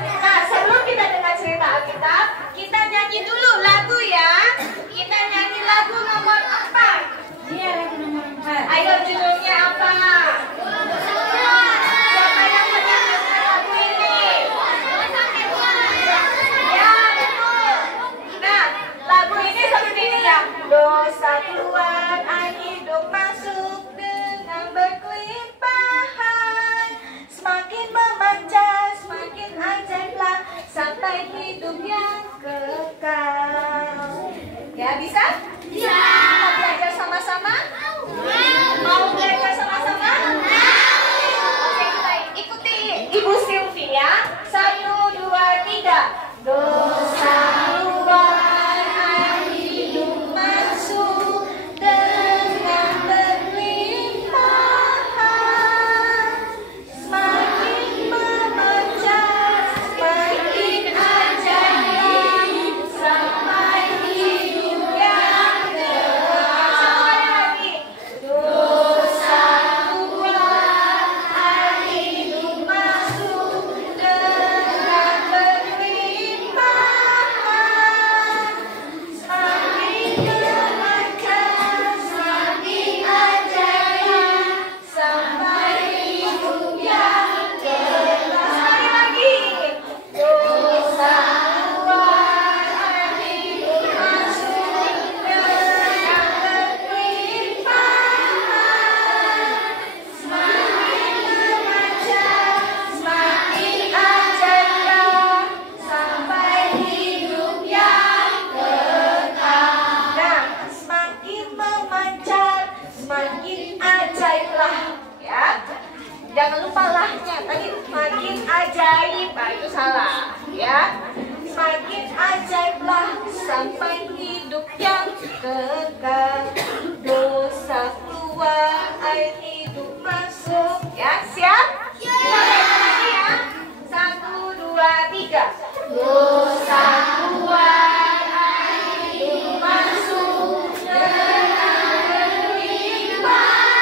Nah, sebelum kita dengar cerita Alkitab, kita nyanyi dulu lagu ya. Kita nyanyi lagu nomor 4. Iya, lagu nomor 4. Ayo, judulnya apa? Siapa yang menyanyikan lagu ini? Ya, betul. Nah, lagu ini seperti ini ya. Dosa keluar, air hidup masuk dengan berkelimpahan. Semakin memancar, semakin ajaiblah sampai hidup yang kekal. Ya, bisa? Bisa. Mau belajar sama-sama? Mau belajar sama-sama? Oke, kita ikuti Ibu Sylvia. 1, 2, 3. Dosa keluar, air hidup masuk dengan berlimpahan. Semakin memancar, semakin ajaib sampai hidup yang kekal. Satu kali lagi. Dosa keluar, air hidup masuk dengan berlimpahan. Semakin memancar, semakin ajaib sampai hidup yang kekal. Sekali lagi. Dosa keluar, air hidup masuk dengan berlimpahan. Semakin memancar, semakin ajaiblah sampai hidup yang kekal. Nah, semakin memancar, semakin ajaiblah, ya. Jangan lupa lahnya tadi, semakin ajaib. Nah, itu salah, ya. Semakin ajaiblah sampai hidup yang kekal. Dosa keluar, air hidup masuk. Ya, siap? Kita lihat lagi ya. 1, 2, 3. Dosa keluar, air hidup masuk dengan berlimpahan.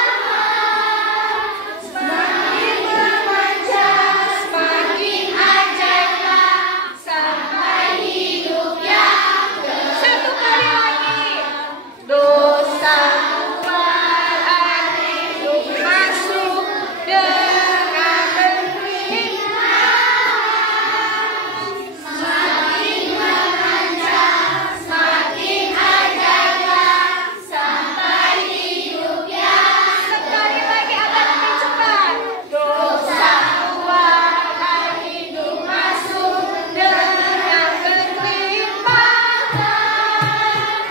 Semakin memancar, semakin ajaiblah sampai hidup yang kekal. Satu kali lagi. Dosa keluar, air hidup masuk dengan berlimpahan. Semakin memancar, semakin ajaiblah sampai hidup yang. Sekali lagi agak lebih cepat. Dosa keluar, air hidup masuk dengan berlimpahan.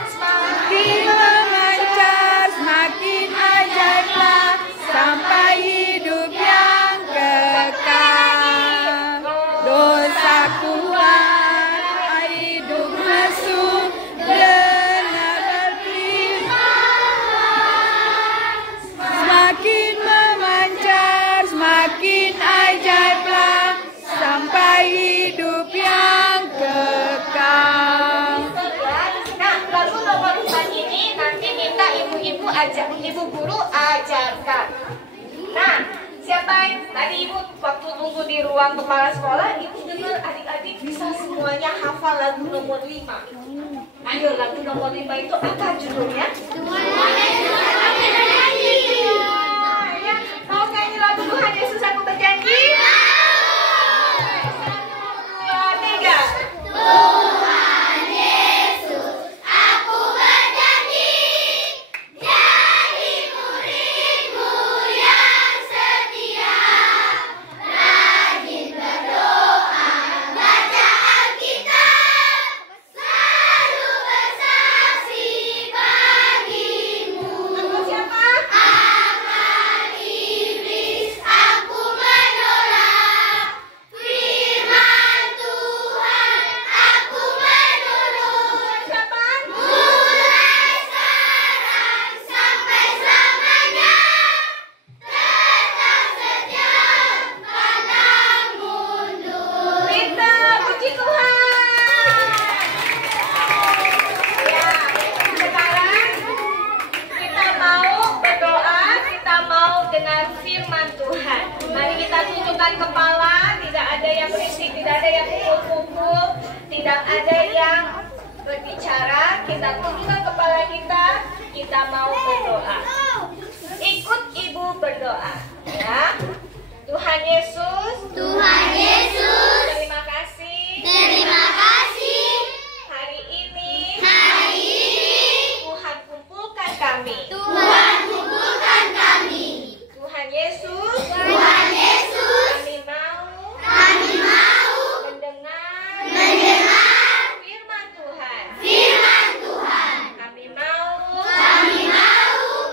Semakin Memancar, semakin ajaiblah sampai hidup yang kekal. Dosa keluar, air hidup masuk dengan berlimpahan. Semakin memancar, semakin ajaiblah sampai hidup yang kekal. Nah, lagu nomor 4 ini nanti minta ibu guru ajarkan. Nah, siapa yang tadi ibu waktu tunggu di ruang kepala sekolah, ibu dengar adik-adik bisa semuanya hafal lagu nomor 5. Ayo, lagu nomor 5 itu apa judulnya? Ya, mau nyanyi lagu Tuhan Yesus aku berjanji? 1, 2, 3. Tuhan Yesus, aku berjanji jadi murid-Mu yang setia, rajin berdoa, baca Alkitab, selalu bersaksi bagimu. Siapa? Akan iblis aku menolak. ada yang pukul-pukul, tidak ada yang berbicara. Kita tundukkan kepala kita mau berdoa. Ikut ibu berdoa, ya. Tuhan Yesus, Tuhan Yesus, terima kasih. terima kasih. Hari ini Tuhan kumpulkan kami. Tuhan kumpulkan kami. Tuhan Yesus, Tuhan Yesus, kami mau mendengar firman Tuhan. firman Tuhan. Kami mau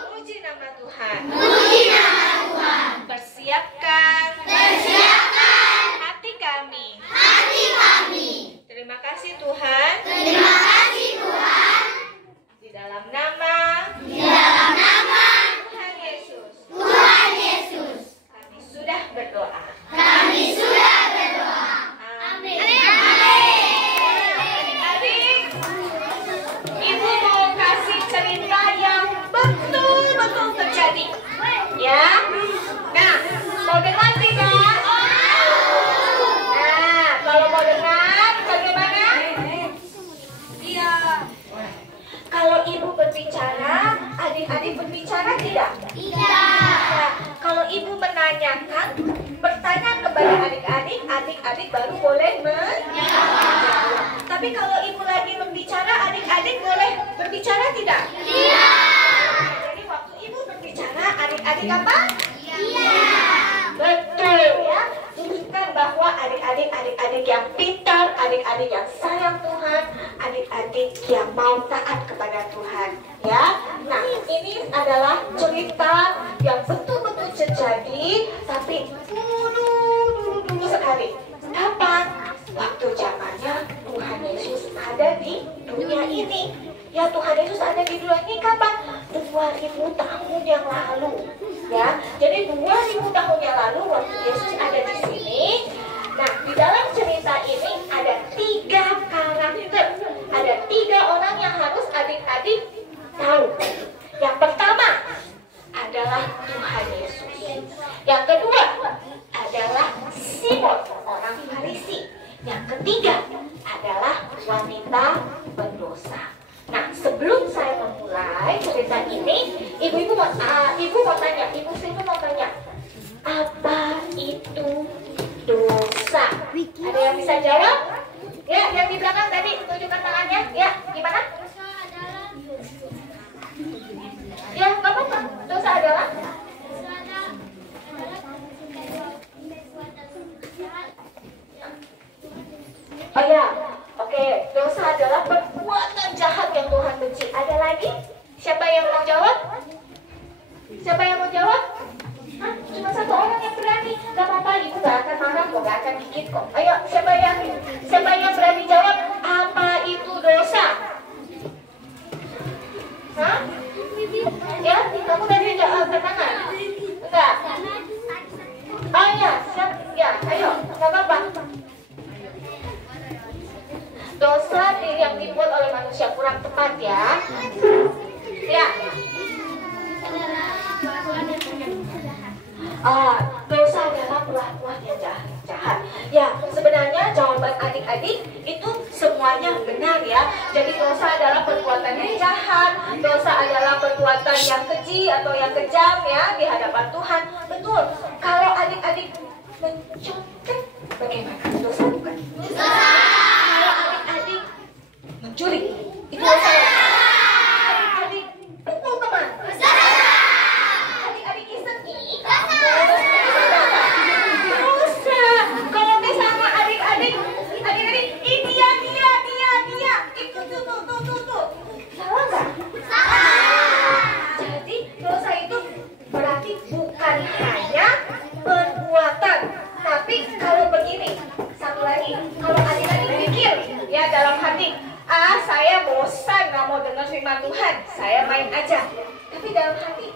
memuji nama Tuhan. Puji nama Tuhan. Persiapkan hati kami. Terima kasih Tuhan. Terima kasih Tuhan. Di dalam nama Di dalam nama Tuhan Yesus, Tuhan Yesus, kami sudah berdoa. kami sudah berdoa. Amin. Amin. Adik-adik, Ibu mau kasih cerita yang betul-betul terjadi. Ya. Nah, mau dengar tidak? Nah, kalau mau dengar, bagaimana? Iya. Kalau ibu berbicara, adik-adik berbicara tidak? Tidak. Nah, kalau ibu menanyakan, bertanya kepada adik-adik, adik-adik baru boleh menjawab. Tapi kalau ibu lagi berbicara, adik-adik boleh berbicara tidak? Tidak. Jadi waktu ibu berbicara, adik-adik apa? Iya. Betul ya. Tunjukkan bahwa adik-adik yang pintar, adik-adik yang sayang Tuhan, adik-adik yang mau taat kepada Tuhan. Ya. Nah, ini adalah cerita yang betul-betul terjadi, tapi dulu sekali. Kapan? Waktu zamannya Tuhan Yesus ada di dunia ini. Ya, Tuhan Yesus ada di dunia ini kapan? 2000 tahun yang lalu. Ya, jadi 2000 tahun yang lalu waktu Yesus ada di sini. Nah, di dalam cerita ini ada 3 karakter. Ada 3 orang yang harus adik-adik tahu. Yang pertama adalah Tuhan Yesus. Yang kedua adalah Simon, orang Farisi. Yang ketiga adalah wanita berdosa. Nah, sebelum saya memulai cerita ini, ibu mau tanya, ibu Sri mau tanya, apa itu dosa? Ada yang bisa jawab? Ya, yang di belakang tadi tunjukkan tangannya. Ya, gimana? Ya, nggak apa-apa. Dosa adalah? Oh ya, oke. Dosa adalah perbuatan jahat yang Tuhan benci. Ada lagi? Siapa yang mau jawab? Siapa yang mau jawab? Hah? Cuma satu orang yang berani. Gak apa-apa, ibu gak akan marah kok, gak akan gigit kok. Ayo, siapa yang berani jawab? Apa itu dosa? Hah? Ya, kamu tadi jawab tangan. Enggak. Oh ya, siap. Ya, ayo, gak apa-apa. Dosa yang dibuat oleh manusia kurang tepat ya. Ya. Dosa adalah perlakuan yang jahat. Ya, sebenarnya jawaban adik-adik itu semuanya benar ya. Jadi dosa adalah perbuatan yang jahat, dosa adalah perbuatan yang keji atau yang kejam ya di hadapan Tuhan. Betul. Kalau adik-adik mencontek, bagaimana? Dosa bukan? Dosa. Kalau adik-adik mencuri, itu dosa. Adik-adik pukul teman, dosa. Adik-adik iseng-iseng, dosa. Kalau misalnya adik-adik ini dia, itu tuh. Salah nggak? Salah. Jadi dosa itu berarti bukan hanya perbuatan, tapi kalau begini, satu lagi, kalau adik-adik pikir ya dalam hati, saya bosan nggak mau dengar firman Tuhan, saya main aja. Tapi dalam hati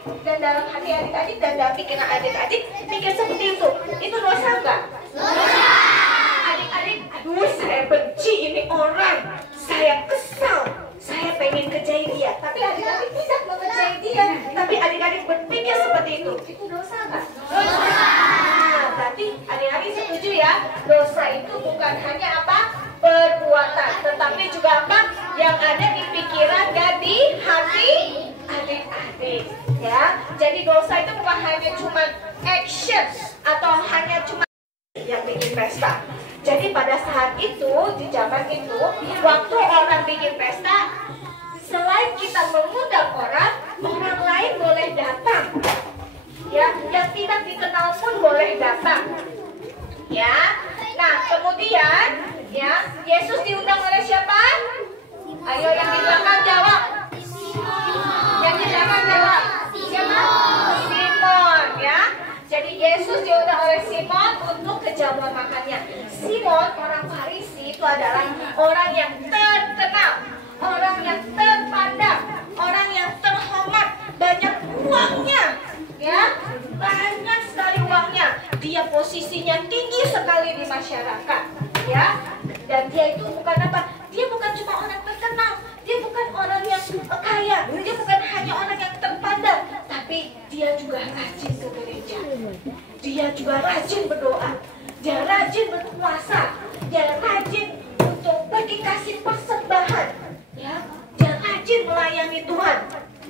adik-adik dan dalam pikiran adik-adik pikir seperti itu dosa nggak? Dosa. Adik-adik, aduh saya benci ini orang, saya kesal, saya pengen kerjain dia. Tapi adik-adik tidak mengerjain dia, tapi adik-adik berpikir seperti itu dosa nggak? Dosa. Berarti adik-adik setuju ya, dosa itu bukan hanya apa? Perbuatan, tetapi juga apa? Yang ada di pikiran dan di hati adik-adik. Ya, jadi dosa itu bukan hanya cuma action atau hanya cuma yang bikin pesta. Jadi pada saat itu, di zaman itu, waktu orang bikin pesta, selain kita mengundang orang lain boleh datang. Ya, yang tidak dikenal pun boleh datang. Ya, nah kemudian, ya, Yesus diundang oleh siapa? Ayo yang di belakang jawab. Yang di belakang jawab. Siapa? Simon, ya. Jadi Yesus diundang oleh Simon untuk kejamuan makannya. Simon, orang Farisi, itu adalah orang yang terkenal, orang yang terpandang, orang yang terhormat, banyak uangnya, ya, banyak sekali uangnya. Dia posisinya tinggi sekali di masyarakat, ya. Dan dia itu bukan apa? Dia bukan cuma orang terkenal, dia bukan orang yang kaya, dia bukan hanya orang yang terpandang, tapi dia juga rajin ke gereja. Dia juga rajin berdoa, dia rajin berpuasa, dia rajin untuk pergi kasih persembahan, ya. Dia rajin melayani Tuhan,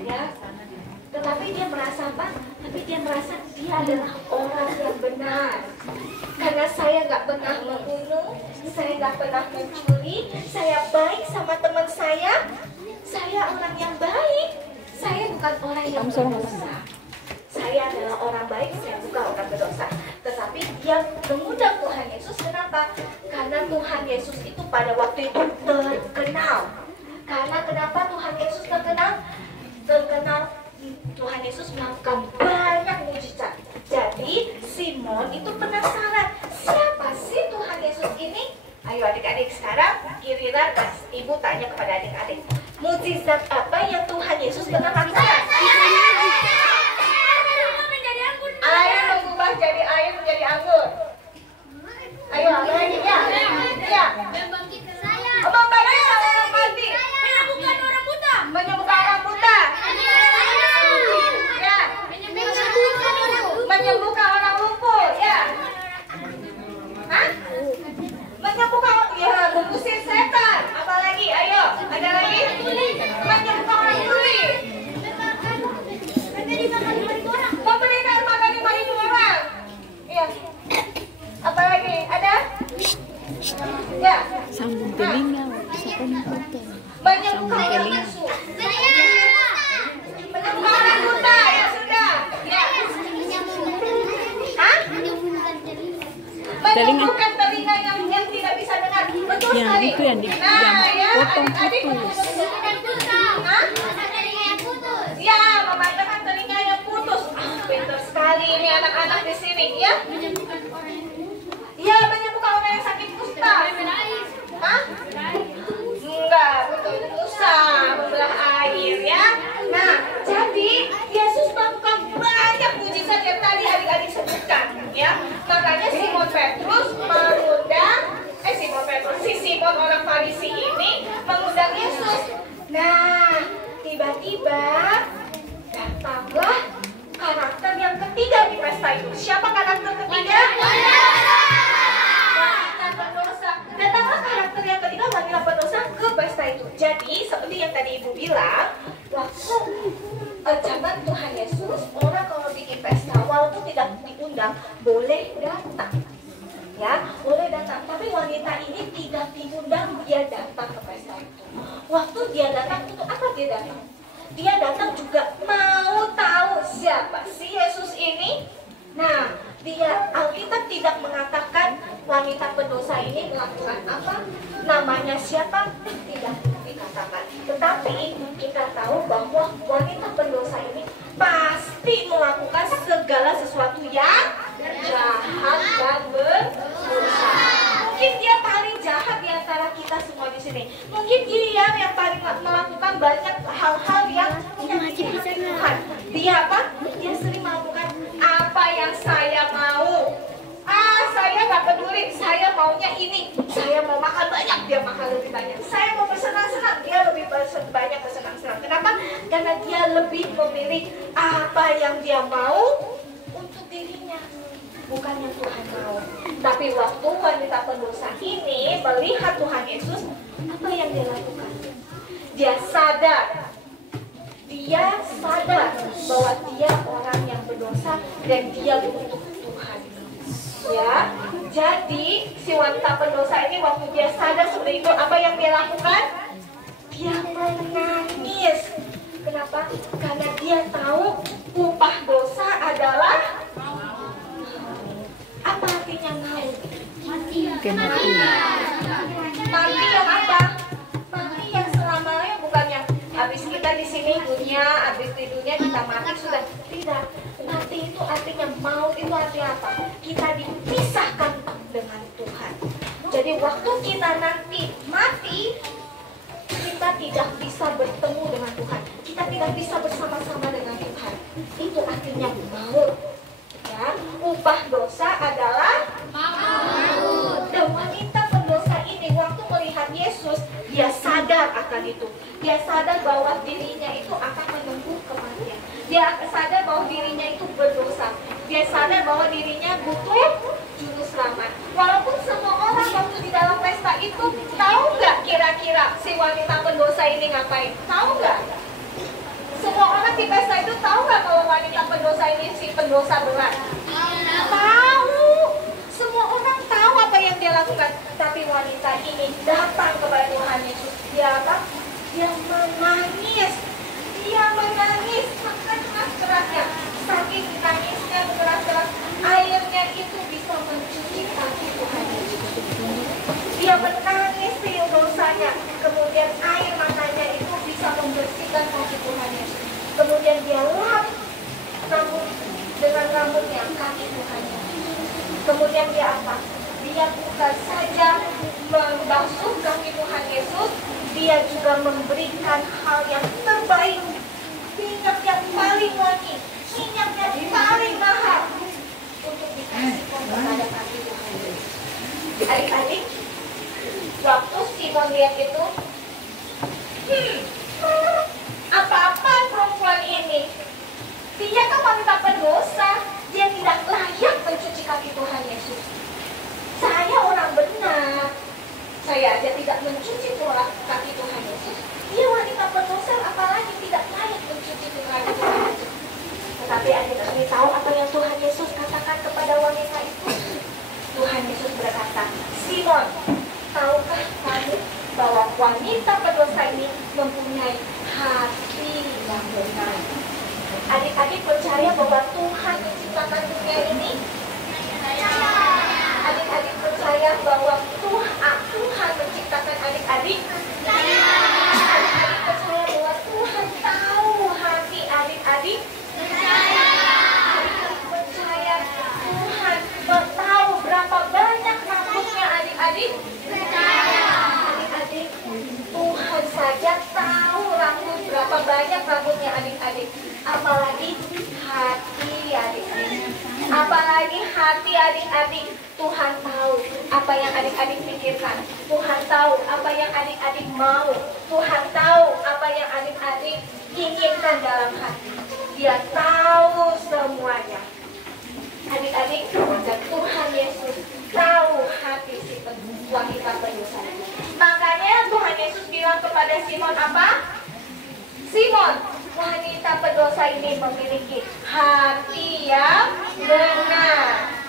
ya. Tetapi dia merasa apa? Tapi dia merasa dia adalah orang yang benar. Karena saya nggak pernah membunuh, saya nggak pernah mencuri, saya baik sama teman saya orang yang baik, saya bukan orang yang berdosa. Saya adalah orang baik, saya bukan orang berdosa. Tetapi dia mengundang Tuhan Yesus, kenapa? Karena Tuhan Yesus itu pada waktu itu terkenal. Karena kenapa Tuhan Yesus terkenal? Terkenal Tuhan Yesus melakukan banyak mujizat. Jadi Simon itu penasaran, siapa sih Tuhan Yesus ini? Ayo adik-adik sekarang giliran ibu tanya kepada adik-adik, mujizat apa yang Tuhan Yesus pernah lakukan? Air mengubah jadi air menjadi anggur. Ayo apa lagi ya? Ya. Membangkitkan orang mati. Menyembuhkan orang buta. Menyembuhkan orang buta. Ya. Menyembuhkan orang lumpuh. Ya. Hah? Menyembuhkan, ya, mengusir setan. Apalagi? Ayo, ada lagi? Menyembuhkan orang tuli. Memberikan makan 5.000 orang. Iya. Apalagi? Ada? Ya. Sambung telinga, siapa yang potong? Menyembuhkan orang bisu. Menyembuhkan orang buta. Ya sudah. Ya. Hah? Menyembuhkan telinga yang tidak bisa dengar. Betul Yang sekali. itu yang dipotong putus. Hah? Ya, mematahkan telinga yang putus. Pintar sekali ini anak-anak di sini, ya. Ya, menyembuhkan orang yang sakit kusta. Hah? Enggak, betul, musa membelah air, ya. Nah, jadi Yesus melakukan banyak mujizat yang tadi adik-adik sebutkan, ya. Makanya Simon Petrus mengundang, si Simon orang Farisi ini mengundang Yesus. Nah, tiba-tiba datanglah karakter yang ketiga di pesta itu. Siapa karakter ketiga? Wanita pendosa. Datanglah karakter yang ketiga, wanita pendosa, ke pesta itu. Jadi seperti yang tadi ibu bilang, waktu zaman Tuhan Yesus, orang kalau bikin pesta walaupun tidak diundang boleh datang, ya, boleh datang. Tapi wanita ini tidak diundang, dia datang ke pesta itu. Waktu dia datang, untuk apa dia datang? Dia datang juga mau tahu siapa si Yesus ini. Nah, dia Alkitab tidak mengatakan wanita pendosa ini melakukan apa, namanya siapa, tidak dikatakan. Tetapi kita tahu bahwa wanita pendosa ini pasti melakukan segala sesuatu yang jahat dan berdosa. Mungkin dia paling jahat di antara kita semua di sini. Mungkin dia yang paling melakukan banyak hal-hal yang menyakiti Tuhan. Dia apa? Dia sering melakukan apa yang saya mau. Saya nggak peduli, saya maunya ini. Saya mau makan banyak, dia makan lebih banyak. Saya mau bersenang-senang, dia lebih banyak bersenang-senang. Kenapa? Karena dia lebih memilih apa yang dia mau untuk dirinya, bukan yang Tuhan mau. Tapi waktu wanita pendosa Apa yang dia lakukan? Dia sadar bahwa dia orang yang berdosa dan dia butuh Tuhan. Ya, jadi si wanita pendosa ini waktu dia sadar seperti itu, apa yang dia lakukan? Dia menangis. Kenapa? Karena dia tahu upah dosa adalah apa artinya maut? Mati yang apa? Mati yang selamanya, bukan yang habis kita di sini dunia, habis di dunia kita mati sudah. Tidak. Mati itu artinya maut, itu artinya apa? Kita dipisahkan dengan Tuhan. Jadi waktu kita nanti mati, kita tidak bisa bertemu dengan Tuhan. Kita tidak bisa bersama-sama dengan Tuhan. Itu artinya maut. Ya, upah dosa adalah maut. Dan wanita pendosa ini waktu melihat Yesus, dia sadar akan itu. Dia sadar bahwa dirinya itu akan menunggu kematian. Dia sadar bahwa dirinya itu berdosa. Dia sadar bahwa dirinya butuh juru selamat. Walaupun semua orang waktu di dalam pesta itu tahu nggak kira-kira si wanita pendosa ini ngapain? Tahu nggak? Semua orang di pesta itu tahu nggak kalau wanita pendosa ini si pendosa berat? Tahu. Semua orang tahu apa yang dia lakukan. Tapi wanita ini datang kepada Tuhan Yesus. Dia apa? Dia menangis. Dia menangis keras-kerasnya. Saking nangisnya keras-keras, airnya itu bisa mencuci kaki Tuhan Yesus. Dia menangis pilu dosanya. Kemudian air matanya itu bisa membersihkan kaki Tuhan Yesus. Kemudian dia lap dengan rambutnya kaki Tuhan Yesus. Kemudian dia apa? Dia bukan saja membasuh kaki Tuhan Yesus, dia juga memberikan hal yang terbaik, minyak yang paling wangi, minyak yang paling mahal untuk dikasihkan kepada kaki Tuhan Yesus. Adik-adik, waktu Simon lihat itu, apa-apa perempuan ini? Dia kan wanita pendosa, dia tidak layak mencuci kaki Tuhan Yesus. Saya orang benar, saya aja tidak mencuci kaki Tuhan Yesus. Dia wanita pendosa, apalagi tidak layak mencuci kaki Tuhan Yesus. Tetapi adik-adik tahu apa yang Tuhan Yesus katakan kepada wanita itu? Tuhan Yesus berkata, Simon, tahukah kamu bahwa wanita pendosa ini mempunyai hati yang benar? Adik-adik percaya bahwa Tuhan menciptakan dunia ini? Adik-adik percaya bahwa Tuhan menciptakan adik-adik? Adik-adik percaya bahwa Tuhan tahu hati adik-adik? Adik-adik percaya Tuhan tahu berapa banyak rambutnya adik-adik? Adik-adik, Tuhan saja tahu berapa banyak rambutnya adik-adik. Apalagi hati adik-adik. Apalagi hati adik-adik. Tuhan tahu apa yang adik-adik pikirkan. Tuhan tahu apa yang adik-adik mau. Tuhan tahu apa yang adik-adik inginkan dalam hati. Dia tahu semuanya. Adik-adik, dan Tuhan Yesus tahu hati si wanita pendosa. Makanya Tuhan Yesus bilang kepada Simon apa? Simon, wanita pendosa ini memiliki hati yang benar.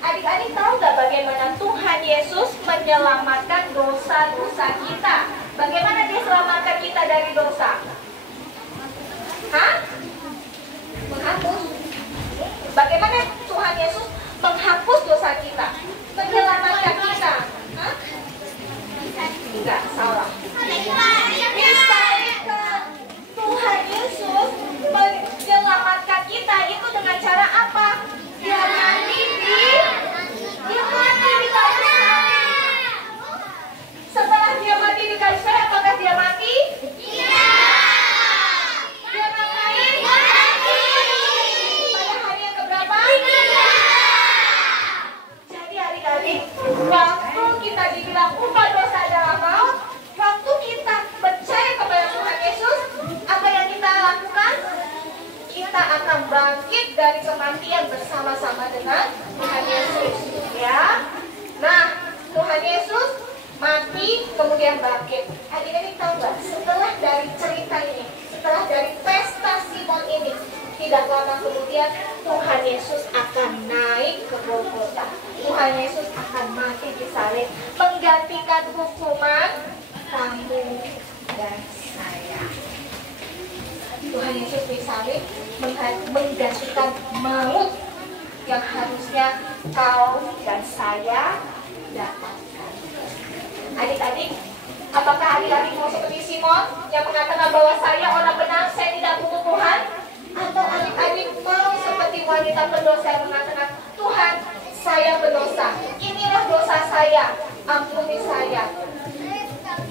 Adik-adik tahu nggak bagaimana Tuhan Yesus menyelamatkan dosa-dosa kita? Bagaimana dia selamatkan kita dari dosa? Hah? Menghapus. Bagaimana Tuhan Yesus menghapus dosa kita? Menyelamatkan kita? Hah? Tidak, salah. Tuhan Yesus menyelamatkan kita itu dengan cara apa? Dia mati di kayu salib. Setelah dia mati di kayu salib, apakah dia mati? Iya. Dia ngapain? Mati. Pada hari yang keberapa? Jadi adik-adik, waktu kita dibilang upah dosa adalah maut, waktu kita percaya kepada Tuhan Yesus, apa yang kita lakukan? Kita akan bangkit dari kematian bersama-sama dengan Tuhan Yesus, ya. Nah, Tuhan Yesus mati mati, kemudian bangkit. Adik-adik tahu nggak? Setelah dari cerita ini, setelah dari pesta Simon ini, tidak lama kemudian Tuhan Yesus akan naik ke Golgota. Tuhan Yesus akan mati di salib, menggantikan hukuman kamu dan saya. Tuhan Yesus disalib menggantikan maut yang harusnya kau dan saya dapatkan. Adik-adik, apakah adik-adik mau seperti Simon yang mengatakan bahwa saya orang benar, saya tidak butuh Tuhan? Atau adik-adik mau seperti wanita pendosa yang mengatakan, Tuhan, saya berdosa, inilah dosa saya, ampuni saya.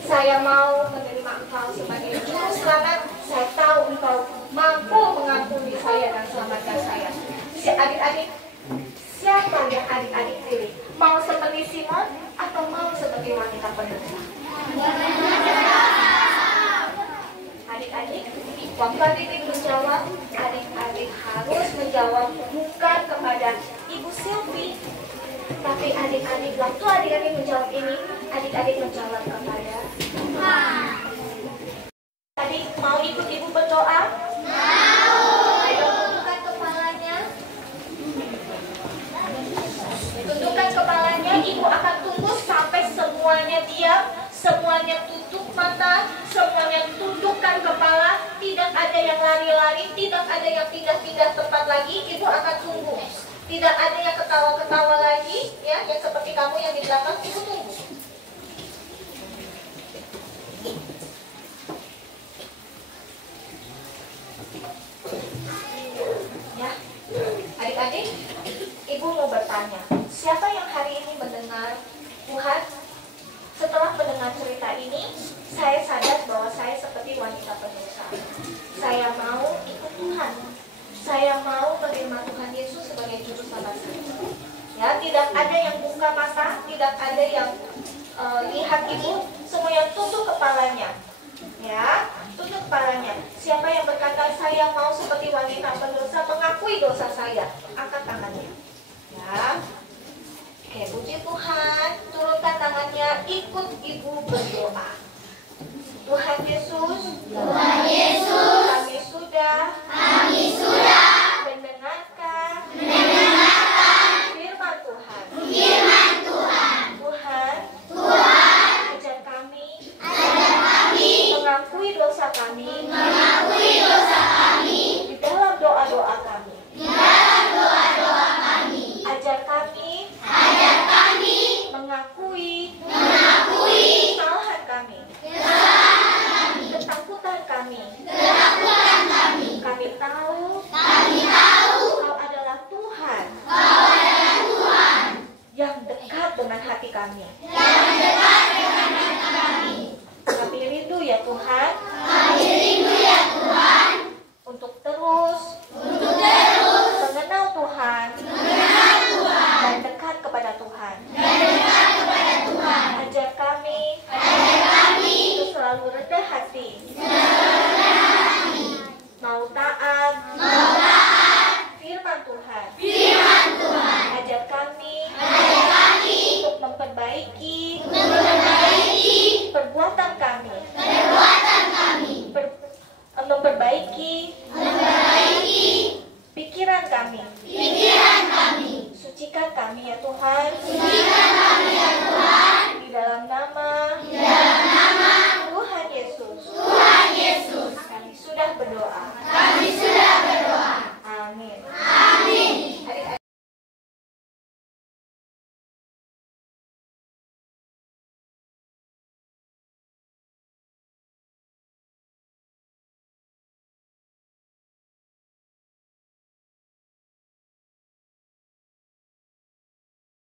Saya mau menerima Engkau sebagai juru selamat. Saya tahu Engkau mampu mengampuni saya dan selamatkan saya. Si adik-adik, siapa yang adik-adik pilih? Mau seperti Simon atau mau seperti wanita pendosa? Adik-adik, waktu adik-adik menjawab, adik-adik harus menjawab bukan kepada Ibu Sylvie, tapi adik-adik waktu adik-adik menjawab ini, adik-adik menjawab kepada Tuhan. Adik mau ikut Ibu berdoa? Mau. Ayo tundukkan kepalanya. Tundukkan kepalanya. Ibu akan tunggu sampai semuanya diam, semuanya tutup mata, semuanya tundukkan kepala. Tidak ada yang lari-lari, tidak ada yang pindah-pindah tempat lagi. Ibu akan tunggu. Tidak ada yang ketawa-ketawa lagi, ya, yang seperti kamu yang di belakang. Ibu tunggu. Ya, adik-adik, Ibu mau bertanya, siapa yang hari ini mendengar Tuhan? Setelah mendengar cerita ini, saya sadar bahwa saya seperti wanita pendosa. Saya mau ikut Tuhan. Saya mau menerima Tuhan Yesus sebagai juru selamat saya. Ya, tidak ada yang buka mata, tidak ada yang lihat Ibu, semua yang tunduk kepalanya. Ya, tunduk kepalanya. Siapa yang berkata saya mau seperti wanita pendosa, mengakui dosa saya, angkat tangannya. Ya. Oke, puji Tuhan, turunkan tangannya, ikut Ibu berdoa. Tuhan Yesus, kami sudah mendengarkan firman Tuhan. Tuhan, ajar kami mengakui dosa kami di dalam doa-doa kami. Ajar kami mengakui kesalahan kami, ketakutan kami. Kami tahu Kau adalah Tuhan yang dekat dengan hati kami. Kami rindu ya Tuhan untuk terus mengenal Tuhan dan dekat kepada Tuhan. Ajar kami untuk selalu rendah hati, mau taat firman Tuhan. Ajar kami untuk memperbaiki perbuatan kami